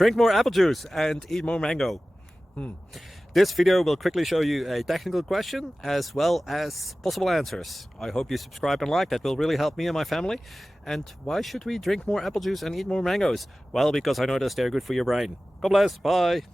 Drink more apple juice and eat more mango. This video will quickly show you a technical question as well as possible answers. I hope you subscribe and like, that will really help me and my family. And why should we drink more apple juice and eat more mangoes? Well, because I noticed they're good for your brain. God bless, bye.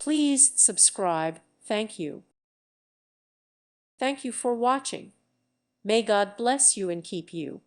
Please subscribe. Thank you. Thank you for watching. May God bless you and keep you.